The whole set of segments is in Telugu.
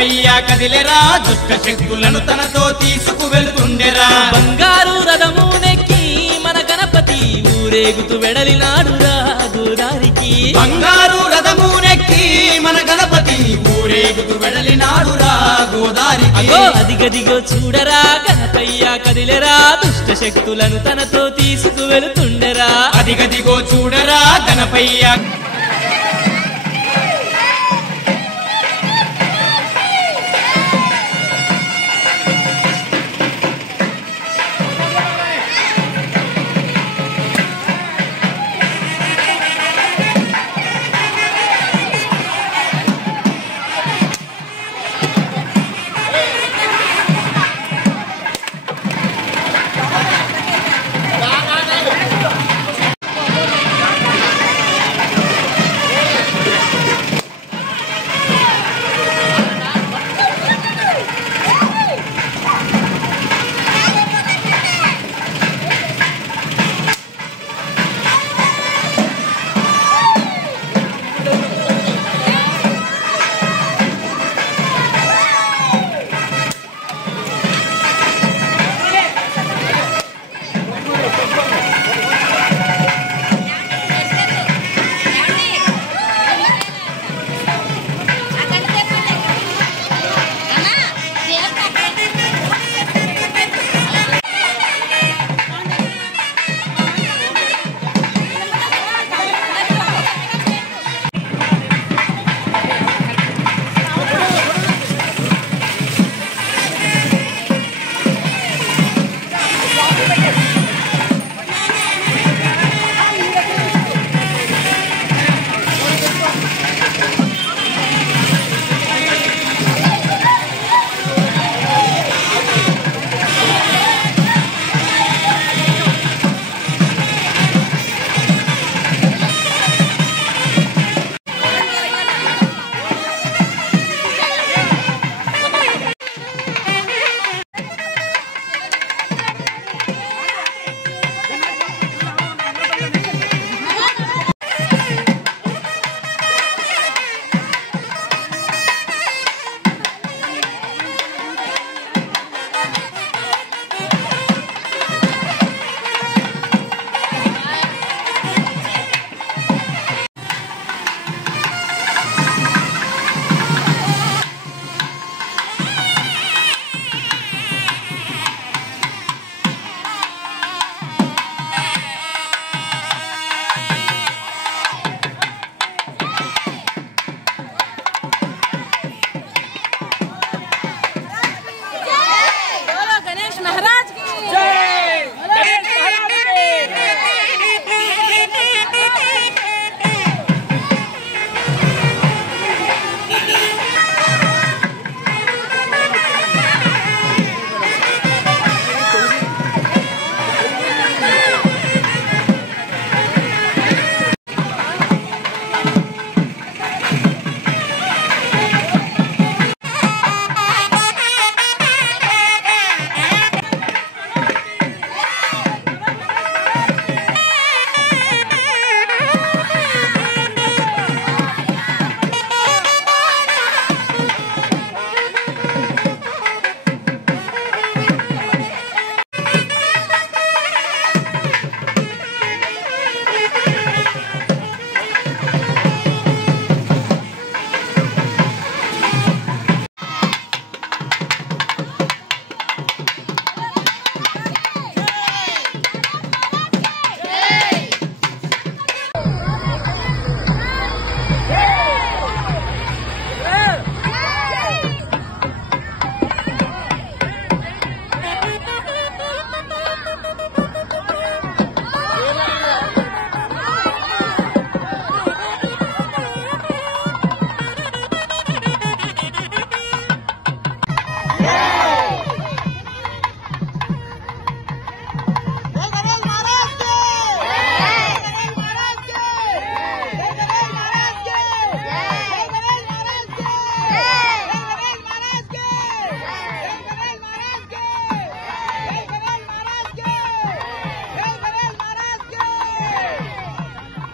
గణపయ్య కదిలెరా దుష్ట శక్తులను తనతో తీసుకువెళ్తుండెరా బంగారు రథమునెక్కి మన గణపతి ఊరేగుతూ వెడలినాడురా గోదారికి బంగారు రథమునెక్కి మన గణపతి ఊరేగుతూ వెడలినాడురా గోదారికి అదిగదిగో చూడరా గణపయ్య కదిలెరా దుష్ట శక్తులను తనతో తీసుకువెళ్తుండెరా అదిగదిగో చూడరా గణపయ్య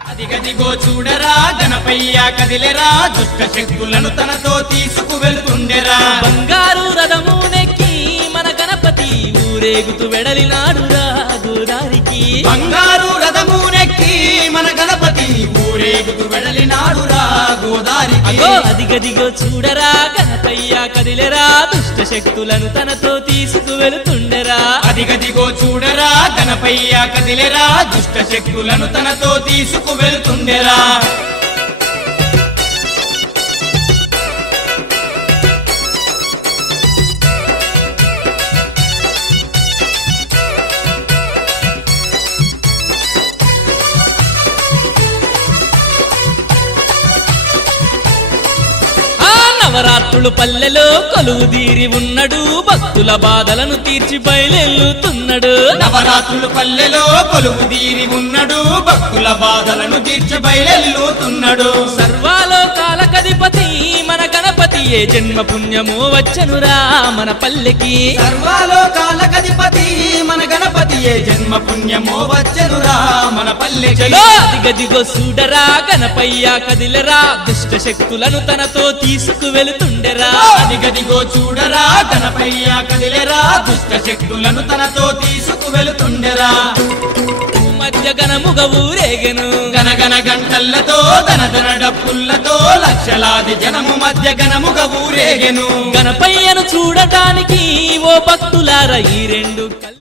అదిగదిగో చూడరా గణపయ్య కదిలెరా దుష్ట శక్తులను తనతో తీసుకువెళ్తుండెరా ఊరేగుతూ వెడలినాడురా గోదారికి బంగారు రథమునెక్కి మన గణపతి ఊరేగుతూ వెడలినాడురా గోదారికి అగో అదిగదిగో చూడరా గణపయ్య కదిలెరా దుష్ట శక్తులను తనతో తీసుకు వెళుతుండెరా అదిగదిగో చూడరా గణపయ్య కదిలెరా దుష్ట శక్తులను తనతో తీసుకు వెళ్తుండెరా నవరాత్రులు పల్లెలో కొలువుదీరి ఉన్నాడు భక్తుల బాధలను తీర్చి బయలెల్లుతున్నాడు నవరాత్రులు పల్లెలో కొలువుదీరి ఉన్నాడు భక్తుల బాధలను తీర్చి బయలెల్లుతున్నాడు సర్వాలోకాలకధిపతి మన గణపతి ఏ జన్మ పుణ్యమో వచ్చనురా మన పల్లెకి సర్వాలోకాలకధిపతి మన గణపతి ఏ జన్మ పుణ్యమో వచ్చనురా మన పల్లెకి అదిగదిగో చూడరా గణపయ్య కదిలెరా దుష్ట శక్తులను తనతో తీసుకు వెళుతుండెరా అదిగదిగో చూడరా గణపయ్య కదిలెరా దుష్ట శక్తులను తనతో తీసుకు వెళుతుండెరా మధ్య గణముగ ఊరేగెను గనగన గంటల్లతో ధనధన డప్పుల్లతో లక్షలాది జనము మధ్య గణముగ ఊరేగెను గణపయ్యను చూడటానికి ఓ భక్తులారా ఈ రెండు